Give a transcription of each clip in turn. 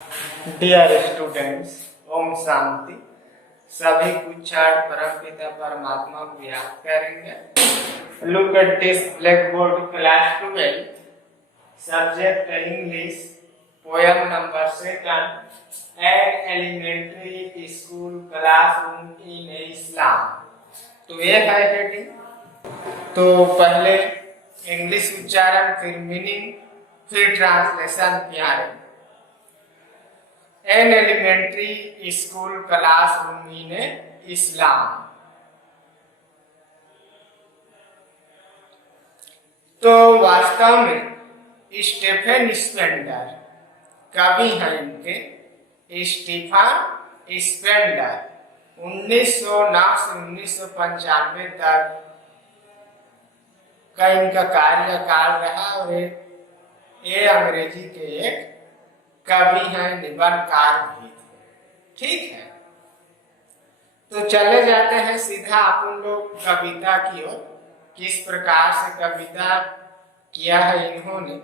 Dear students, Om Shanti. सभी कुछ परमपिता परमात्मा को याद करेंगे। Look at this black board, class 12, subject English, poem number 2, an elementary school classroom in a slum. तो ये है हेडिंग। तो पहले इंग्लिश उच्चारण, फिर मीनिंग, फिर ट्रांसलेशन तैयार। An elementary school classroom in a slum. तो वास्तव में स्टेफन स्पेंडर कवि हैं। इनके स्टीफन स्पेंडर 1909 से 1995 तक का इनका कार्यकाल रहा और ये अंग्रेजी के एक कवि हैं, निबंधकार भी थे। ठीक है, तो चले जाते हैं सीधा अपन लोग कविता की ओर। किस प्रकार से कविता किया है इन्होंने।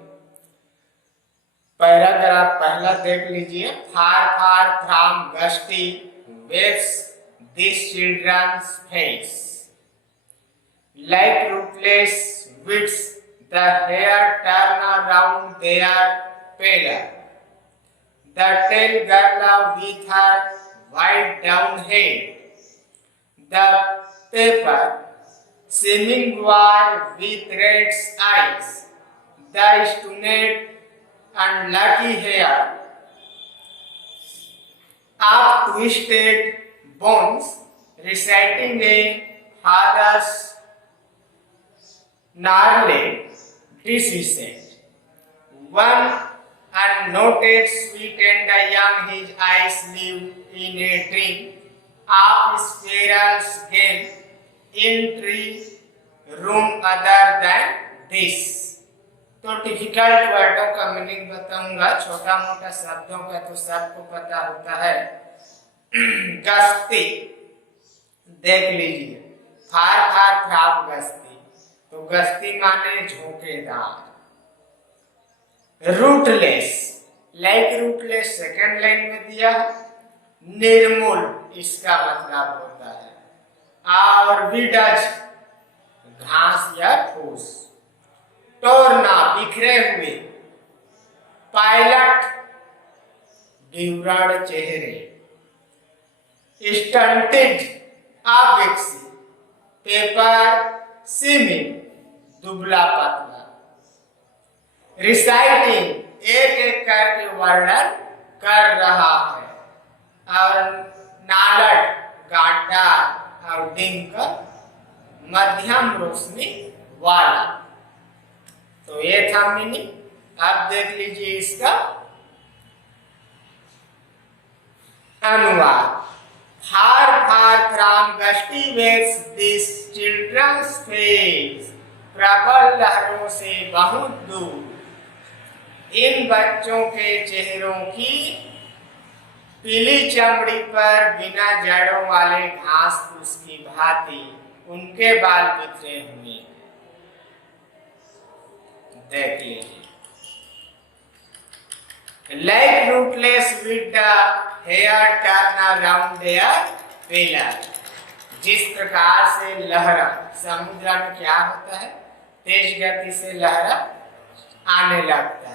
पैराग्राफ पहला देख लीजिए। Far far from gusty waves this children's face, like rootless weeds the hair turn around their pallor, the tail girl with her white down head, the paper seeming boy with red eyes, the stunted and lucky hair, of twisted bones, reciting a father's gnarly disease. One unnoted sweet and young, his eyes live in a dream of squirrels game in tree room other than this. तो difficult वर्डों का meaning बताऊंगा। छोटा मोटा शब्दों का तो सबको पता होता है। गस्ती देख लीजिए। फार फार फ्राम गस्ती, तो गस्ती माने झोंकेदार। Rootless, like rootless second line में दिया है। निर्मूल इसका मतलब होता है। और विडज घास या फूस। टोरना बिखरे हुए। पायलट विवरण चेहरे। स्टंटेड अविकसित। पेपर सीमिंग दुबला पतला। रिसाइटिंग एक एक करके वर्णन कर रहा है। और नालड गांठा और डिंकर मध्यम रोशनी वाला। तो ये था मीनिंग। अब देख लीजिए इसका अनुवाद। Far far from gusty waves this children's face, प्रबल लहरों से बहुत दूर इन बच्चों के चेहरों की पीली चमड़ी पर बिना जड़ों वाले घास फूस की भांति उनके बाल बिखरे हुए। देख लीजिए। Like rootless with the hair turn around their pillar, जिस प्रकार से लहरा समुद्र में क्या होता है, तेज गति से लहरा आने लगता है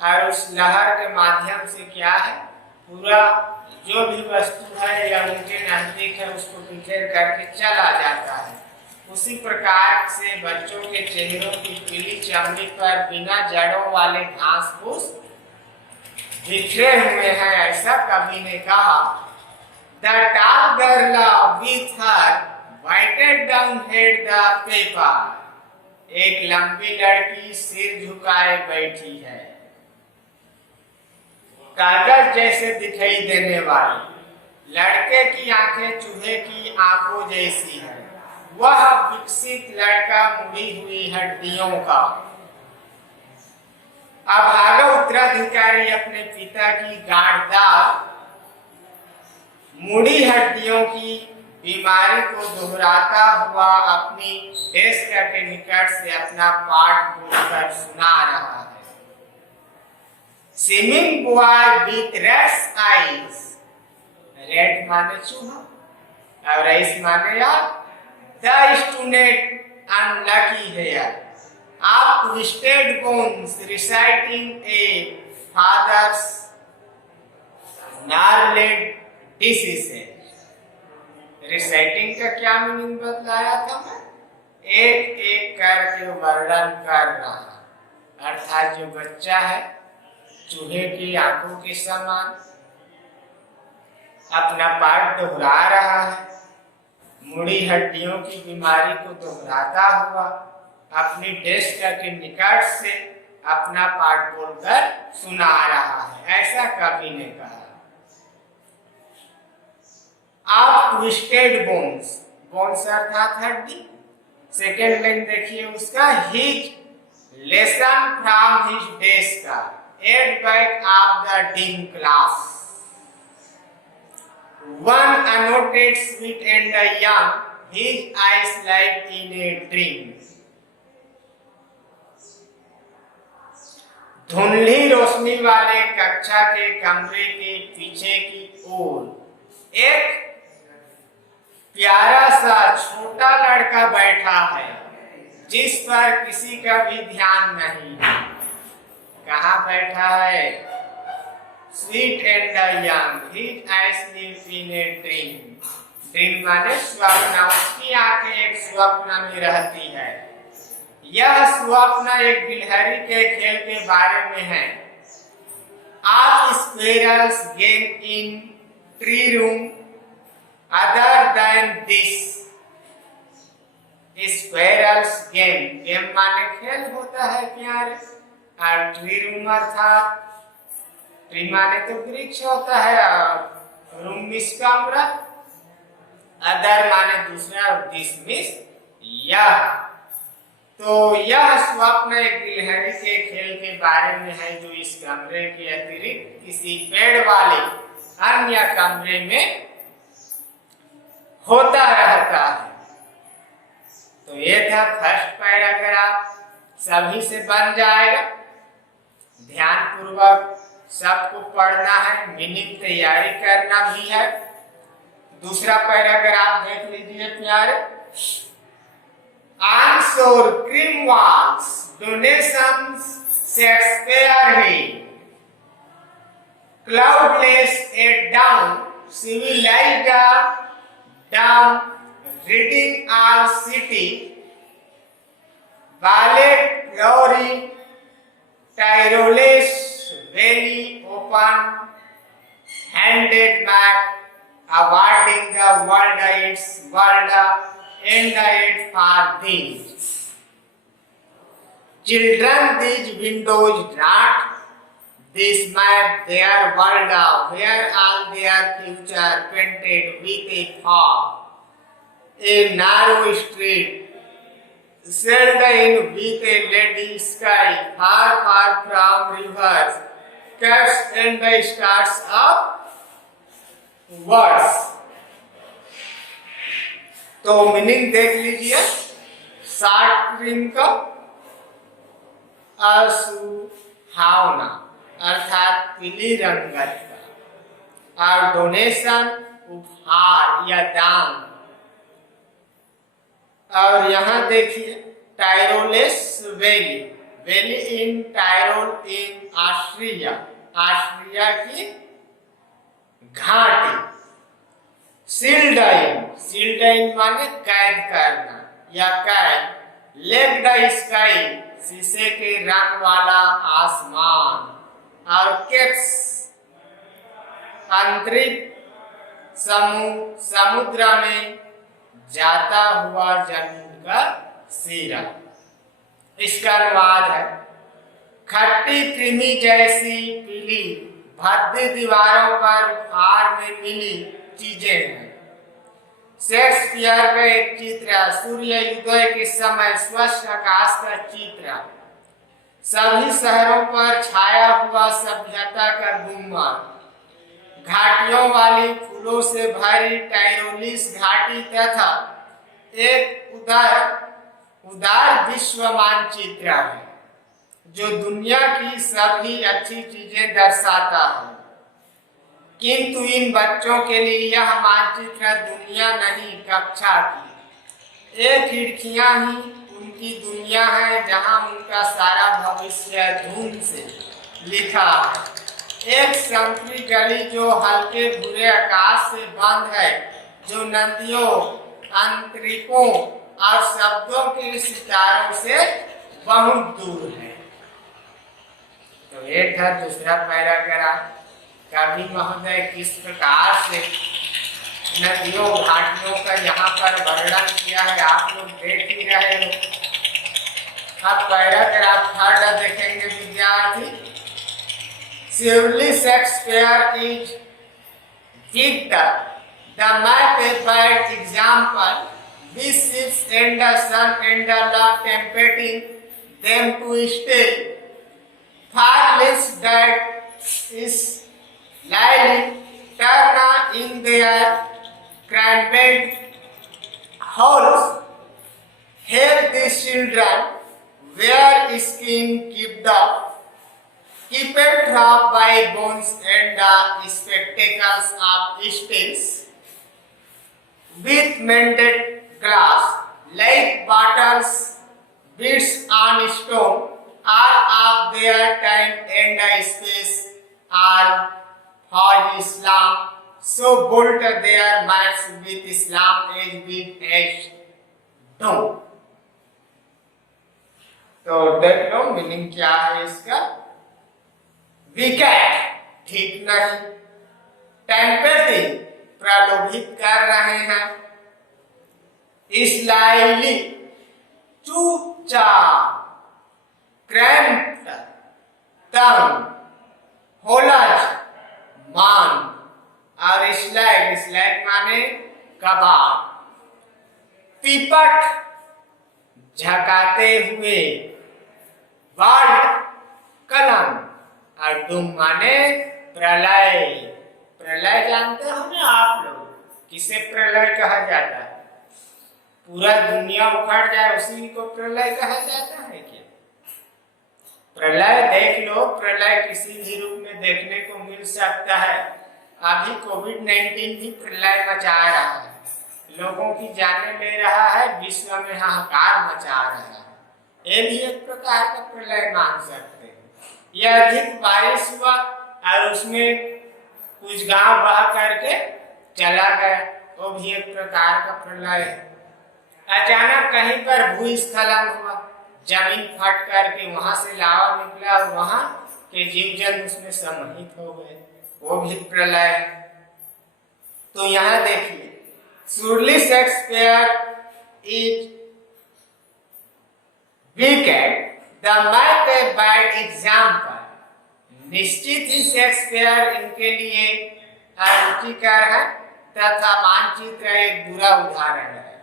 और उस लहर के माध्यम से क्या है, पूरा जो भी वस्तु है या उनके नजदीक है उसको बिखेर करके चला जाता है। उसी प्रकार से बच्चों के चेहरों की पीली चमड़ी पर बिना जड़ों वाले घास फूस बिखरे हुए हैं, ऐसा कवि ने कहा। The tall girl with her whited down head the paper, एक लंबी लड़की सिर झुकाए बैठी है। कागज जैसे दिखाई देने वाली लड़के की आंखें चूहे की आंखों जैसी है। वह विकसित लड़का मुड़ी हुई हड्डियों का अभागा उत्तराधिकारी अपने पिता की गाढ़दार मुड़ी हड्डियों की बीमारी को दोहराता हुआ अपनी डेस्क के निकट से अपना पाठ बोलकर सुना रहा है। Swimming boy with reds eyes, red माने चूहा और आइस माने यार। द स्टूडेंट अनलकी हेयर, आप twisted bones reciting a father's gnarled disease है। रिसाइटिंग का क्या मीनिंग बतलाया था मैं? एक एक करके वर्णन कर रहा, अर्थात जो बच्चा है चूहे की आंखों के समान अपना पाठ दोहरा रहा है, मुड़ी हड्डियों की बीमारी को दोहराता हुआ अपनी डेस्क के निकट से अपना पाठ बोलकर सुना रहा है, ऐसा कवि ने कहा। आप ट्विस्टेड बोन्स, बोन्स अर्थात हड्डी। सेकेंड लाइन देखिए उसका, his lesson from his desk at back of the dim class, one annotated sweet and young, his eyes like in a dream. धुंधली रोशनी वाले कक्षा के कमरे के पीछे की ओर एक प्यारा सा छोटा लड़का बैठा है जिस पर किसी का भी ध्यान नहीं है। कहाँ बैठा है? Sweet and young, his eyes live in a dream. Dream माने स्वप्न, उसकी आंखें एक स्वप्न में रहती है। यह स्वप्न एक गिलहरी के खेल के बारे में है। All squirrels game in tree room other than this. Squirrels game माने खेल होता है प्यारे, और ट्री रूम अर्थात ट्री माने तो वृक्ष होता है और रूम मीन्स कमरा, अदर माने दूसरा और दिस मीन्स यह। तो यह स्वप्न एक गिलहरी के खेल के बारे में है जो इस कमरे के अतिरिक्त किसी पेड़ वाले अन्य कमरे में होता रहता है। तो ये था फर्स्ट पैराग्राफ, सभी से बन जाएगा। ध्यान पूर्वक सबको पढ़ना है, मीनिंग तैयारी करना भी है। दूसरा पैराग्राफ देख लीजिए प्यारे। Answer cream walls donations Shakespeare he cloudless at down civilized down reading are city ballet glory tireless valley open handed back awarding the world its world and it for these children these windows not this map their world where all their future painted with a fog a narrow street sailed in with a leaden sky, far, far from rivers, caps and the stars of words. तो meaning देख लीजिए। Short cream का असुहावना अर्थात पीली रंगत का, और donation उपहार या दान। और यहाँ देखिए Tyrolese valley, valley in Tyrol in Austria, Austria की घाटी। सील्डाइन, सील्डाइन माने कैद करना या कैद। लेग द स्काई, शीशे के रंग वाला आसमान। और केप्स, अंतरिक्ष समुद्र में जाता हुआ जमीन का सिरा। इसका अनुवाद है, खट्टी कृमि जैसी पीली भद्दी दीवारों पर उपहार में मिली चीजें हैं। शेक्सपियर का एक चित्र, सूर्य उदय के समय स्वच्छ आकाश का चित्र, सभी शहरों पर छाया हुआ सभ्यता का गुम्बद, घाटियों वाली फूलों से भरी टायरोलिस घाटी तथा एक उदार विश्व मानचित्र है। जो दुनिया की सभी अच्छी चीजें दर्शाता है, किंतु इन बच्चों के लिए यह मानचित्र दुनिया नहीं, कक्षा की ये खिड़कियां ही उनकी दुनिया है, जहां उनका सारा भविष्य धूम से लिखा है। एक संकरी गली जो हल्के भूरे आकाश से बंद है, जो नदियों, अंतरिकों और शब्दों के सितारों से बहुत दूर है। तो ये था दूसरा पैराग्राफ। कवि महोदय किस प्रकार से नदियों घाटियों का यहाँ पर वर्णन किया है आप लोग देख ही रहे हो। अब पैराग्राफ थर्ड देखेंगे विद्यार्थी। Surely Shakespeare is Victor, the map a bad example, these ships and the sun and the love tempting them to stay. Far less that is lying turn in their cramped holes. Here these children wear skin kept up by bones and the spectacles of steels, with mended glass, like bottles, beads on stone, are of their time and space are for Islam, so bolt their minds with Islam as big as doom. तो देख लो meaning क्या है इसका। Wicket ठीक नहीं, टेम्पेटिंग प्रलोभित कर रहे हैं, स्लाइली चुपचाप, क्रैम्प्ड तंग, होलज मान, और स्लैग माने कबाड़, पिपट झकाते हुए, वाल्ट कलम, और डूम माने प्रलय। प्रलय जानते हो ना आप लोग, किसे प्रलय कहा जाता है? पूरा दुनिया उखड़ जाए उसी को प्रलय कहा जाता है क्या? प्रलय देख लो, प्रलय किसी भी रूप में देखने को मिल सकता है। अभी कोविड-19 भी प्रलय मचा रहा है, लोगों की जानें ले रहा है, विश्व में हाहाकार मचा रहा है। ये भी एक प्रकार का प्रलय मान सकते हैं। यह अधिक बारिश हुआ और उसमें कुछ गांव बह करके चला गया, वो भी एक प्रकार का प्रलय है। अचानक कहीं पर भूस्खलन हुआ, जमीन फट करके वहां से लावा निकला और वहां के जीव जंतु उसमें समाहित हो गए, वो भी प्रलय है। तो यहाँ देखिए, Surely Shakespeare is wicked, the map a bad example. निश्चित ही शेक्सपियर इनके लिए अरुचिकर है तथा मानचित्र एक बुरा उदाहरण है।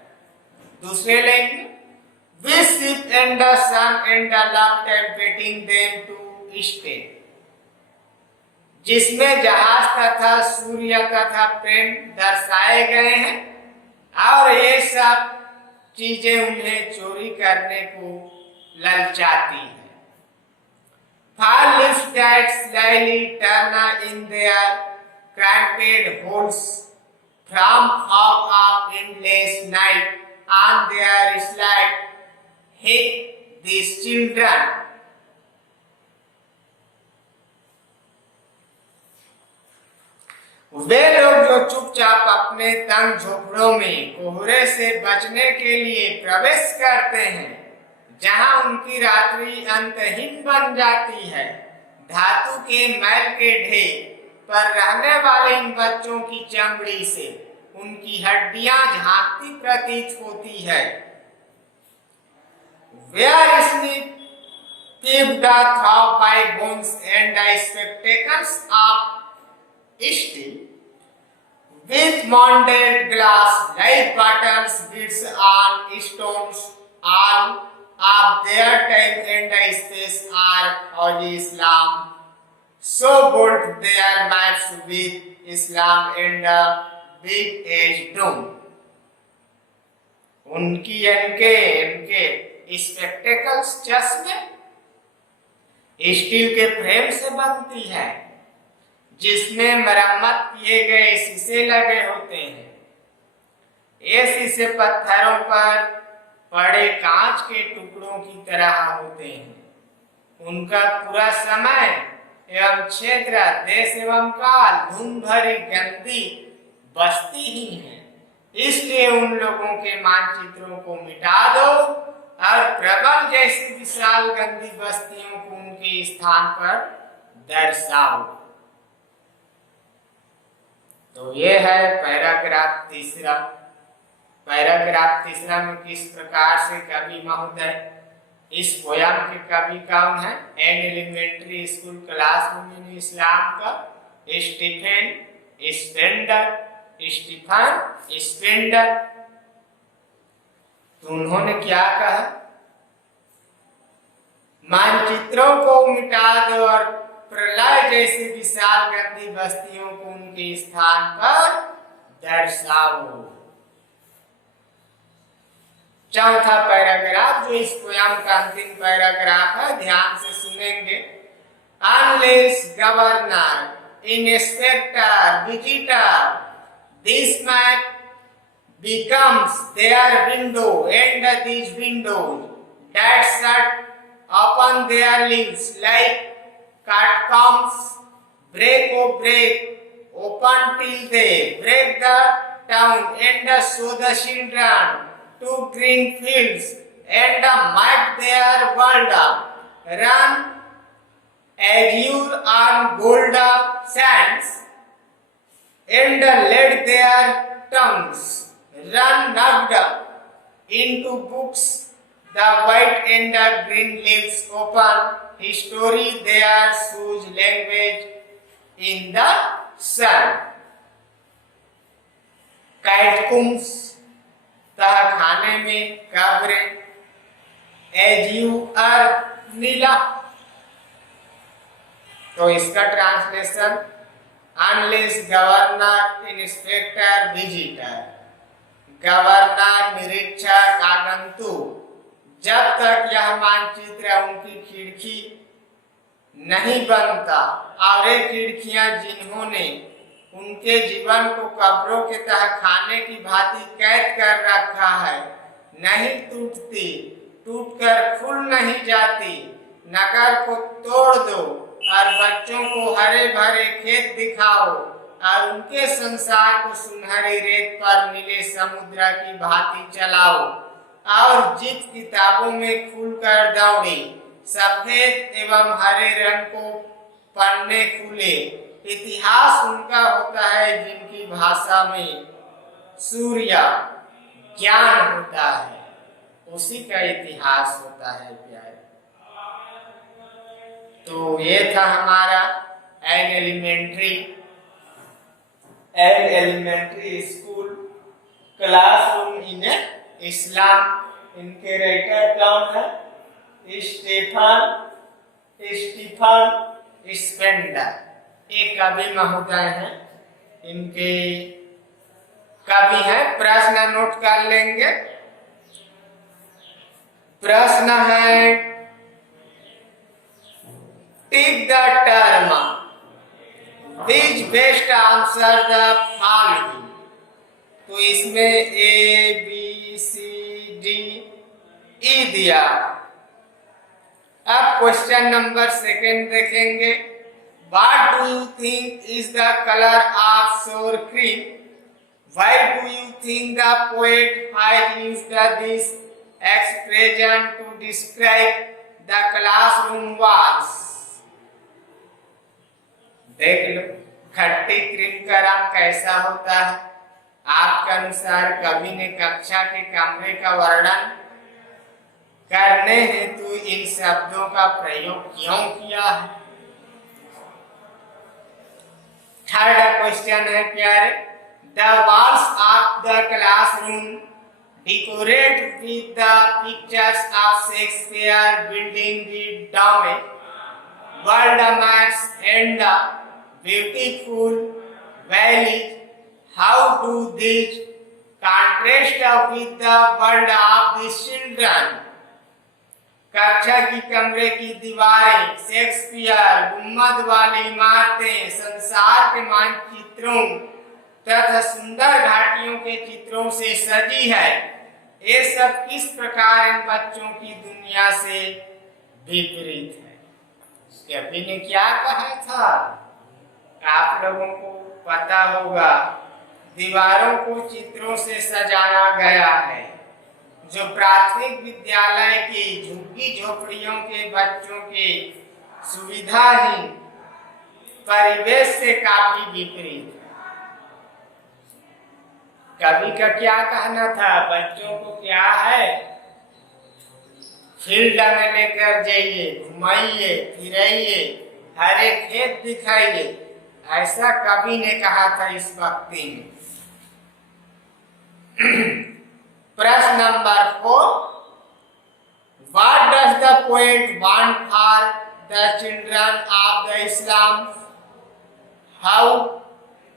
दूसरे लाइन में, We ship and the sun and the love tempting them to stay, जिसमें जहाज तथा सूर्य तथा प्रेम दर्शाए गए हैं और ये सब चीजें उन्हें चोरी करने को ललचाती है। Far less that slyly turn in their cramped holes from fog of endless night on their slide hit these children. वे लोग जो चुपचाप अपने तंग झोपड़ों में कोहरे से बचने के लिए प्रवेश करते हैं, जहां उनकी रात्रि अंतहीन बन जाती है, धातु के मैल के ढेर पर रहने वाले इन बच्चों की चमड़ी से उनकी हड्डियां झांकती प्रतीत होती है। Where is it peeped through by bones and the spectacles of steel, with mounted glass like bottles, beads on stones, all of their time and space are for Islam, so bold their maps with Islam and the big age doom. उनकी इनके spectacles चश्मे steel के frame से बनती है, जिसमें मरम्मत किए गए शीशे लगे होते हैं। ये शीशे पत्थरों पर पड़े कांच के टुकड़ों की तरह होते हैं। उनका पूरा समय एवं क्षेत्र, देश एवं काल धूम भरी गंदी बस्ती ही है। इसलिए उन लोगों के मानचित्रों को मिटा दो और प्रबल जैसी विशाल गंदी बस्तियों को उनके स्थान पर दर्शाओ। तो ये है पैराग्राफ तीसरा। पैराग्राफ तीसरा में किस प्रकार से कवि महोदय, इस पोयम के कवि कौन है? An elementary school classroom in a slum का स्टीफन स्पेंडर। तो उन्होंने क्या कहा? मानचित्रों को मिटा दो और प्रलय जैसी विशाल गंदी बस्तियों को उनके स्थान पर दर्शाओ। चौथा पैराग्राफ, जो इस पोयम का अंतिम पैराग्राफ है, ध्यान से सुनेंगे। Unless governor, inspector, visitor, this map becomes their window, and these windows that shut upon their lives like catacombs break open till they break the town and show the children to green fields and make their world run azure on gold sands and let their tongues run naked into books. The white and the green leaves open history their shoes language in the sun. Catacombs तहखाने में, कब्र, Azure नीला। तो इसका translation unless governor, inspector, visitor. Governor, निरीक्षक, आगंतुक, जब तक यह मानचित्र उनकी खिड़की नहीं बनता, और ये खिड़कियां जिन्होंने उनके जीवन को कब्रों के तहखाने की भांति कैद कर रखा है, नहीं टूटती, टूटकर खुल नहीं जाती। नगर को तोड़ दो और बच्चों को हरे भरे खेत दिखाओ और उनके संसार को सुनहरी रेत पर नीले समुद्र की भांति चलाओ, और जिस किताबों में खुलकर दौड़े, सफेद एवं हरे रंग को पन्ने खुले। इतिहास उनका होता है जिनकी भाषा में सूर्य ज्ञान होता है, उसी का इतिहास होता है प्यारे। तो ये था हमारा an elementary school classroom in a slum. इनके राइटर कौन है? Stephen Spender. ये कवि महोदय हैं, इनके कवि है। प्रश्न नोट कर लेंगे। प्रश्न है, tick the term which best answer the following. तो इसमें A B C D E दिया। अब क्वेश्चन नंबर सेकंड देखेंगे। What do you think is the color of sour cream? Why do you think the poet has used this expression to describe the classroom walls? देख लो, खट्टी cream का रंग कैसा होता है? आपके अनुसार कवि ने कक्षा के कमरे का वर्णन करने हेतु इन शब्दों का प्रयोग क्यों किया है? थर्ड क्वेश्चन है प्यारे, the walls of the classroom decorate with the pictures of Shakespeare building the Dome world maps and the beautiful valleys. How do this contrast with the world of the children? कक्षा की कमरे की दीवारें Shakespeare गुम्बद वाली इमारतें संसार के मानचित्रों तथा सुंदर घाटियों के चित्रों से सजी है। ये सब किस प्रकार इन बच्चों की दुनिया से विपरीत है। कवि ने क्या कहा था आप लोगों को पता होगा। दीवारों को चित्रों से सजाया गया है जो प्राथमिक विद्यालय की झुग्गी झोपड़ियों के बच्चों के सुविधाहीन परिवेश से काफी विपरीत है। कवि का क्या कहना था, बच्चों को क्या है फील्ड में लेकर जाइए, घुमाइए फिराइए, हरे खेत दिखाइए, ऐसा कवि ने कहा था इस भक्ति में। प्रश्न number 4, What does the poet want for the children of the Islam? How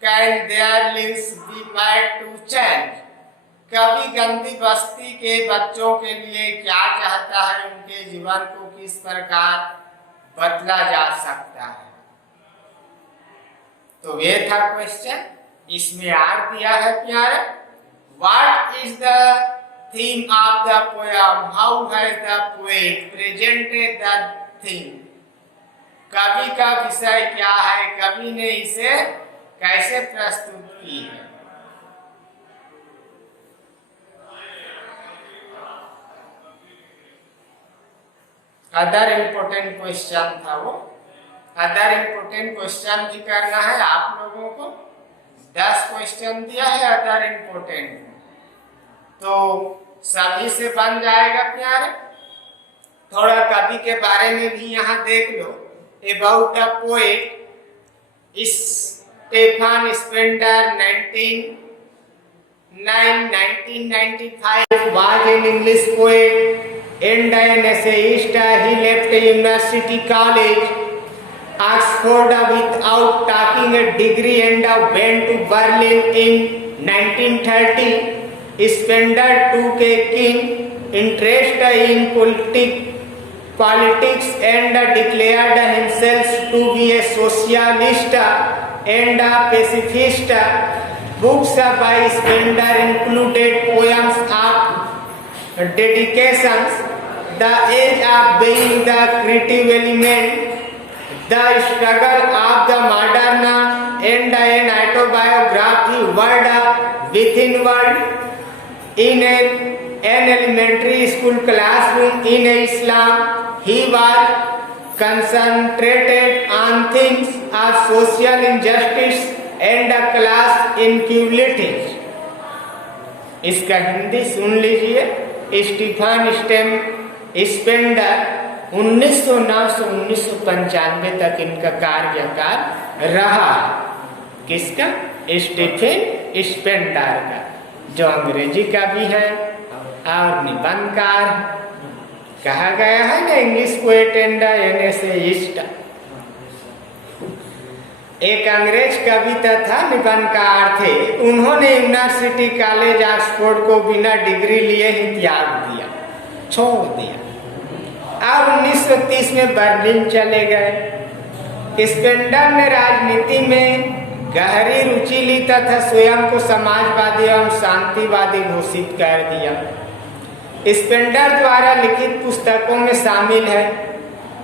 can their lives be made to change? कवि गंदी बस्ती के बच्चों के लिए क्या चाहता है, उनके जीवन को किस प्रकार बदला जा सकता है। तो ये था क्वेश्चन। इसमें आर दिया है प्यारे, What is the theme of the poem? How has the poet presented the theme? कवि का विषय क्या है, कवि ने इसे कैसे प्रस्तुत की है। अदर इम्पोर्टेंट क्वेश्चन था वो। अदर इम्पोर्टेंट क्वेश्चन भी करना है आप लोगों को। 10 क्वेश्चन दिया है अदर इम्पोर्टेंट, तो सभी से बन जाएगा प्यारे। थोड़ा कवि के बारे में भी यहाँ देख लो। About the poet Stephen Spender 1995 was an English poet and an essayist. He left University College Oxford without taking a degree and went to Berlin in 1930. Spender took a keen interest in politics and declared himself to be a socialist and a pacifist. Books by Spender included poems of dedications, The Age of Being, The Creative Element, The Struggle of the Modern, and an autobiography, World Within World. In an elementary school classroom in Islam, he was concentrated on things of social injustice and class inequality. इसका हिंदी सुन लीजिए। Stephen Spender 1909 से 1995 तक इनका कार्यकाल रहा। किसका? Stephen Spender का, जो अंग्रेजी का भी है और निबंधकार कहा गया है ना, इंग्लिश पोएट एंड एसेइस्ट। एक अंग्रेज कवि तथा निबंधकार थे। उन्होंने यूनिवर्सिटी कॉलेज ऑक्सफोर्ड को बिना डिग्री लिए ही त्याग दिया, छोड़ दिया और 1930 में बर्लिन चले गए। स्पेंडर ने राजनीति में गहरी रुचि ली तथा स्वयं को समाजवादी एवं शांतिवादी घोषित कर दिया। स्पेंडर द्वारा लिखित पुस्तकों में शामिल है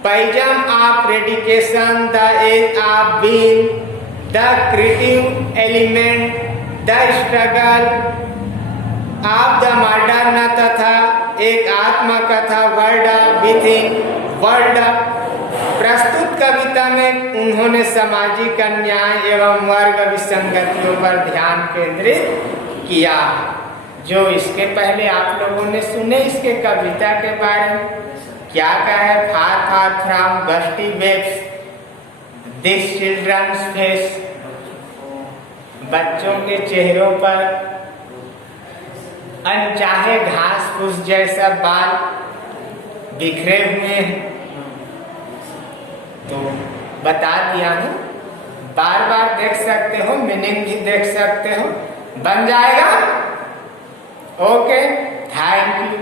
पैजम of dedication, the edge of being, the creative element, the struggle of the modern तथा एक आत्मकथा वर्ल्ड विथिन वर्ल्ड। प्रस्तुत कविता में उन्होंने सामाजिक अन्याय एवं वर्ग विसंगतियों पर ध्यान केंद्रित किया, जो इसके पहले आप लोगों ने सुने। इसके कविता के बारे में क्या कहा है? Far far from gusty waves this children's face, बच्चों के चेहरों पर अनचाहे घास फूस जैसा बाल बिखरे हुए हैं। तो बता दिया हूँ, बार बार देख सकते हो, मीनिंग भी देख सकते हो, बन जाएगा। Okay, thank you.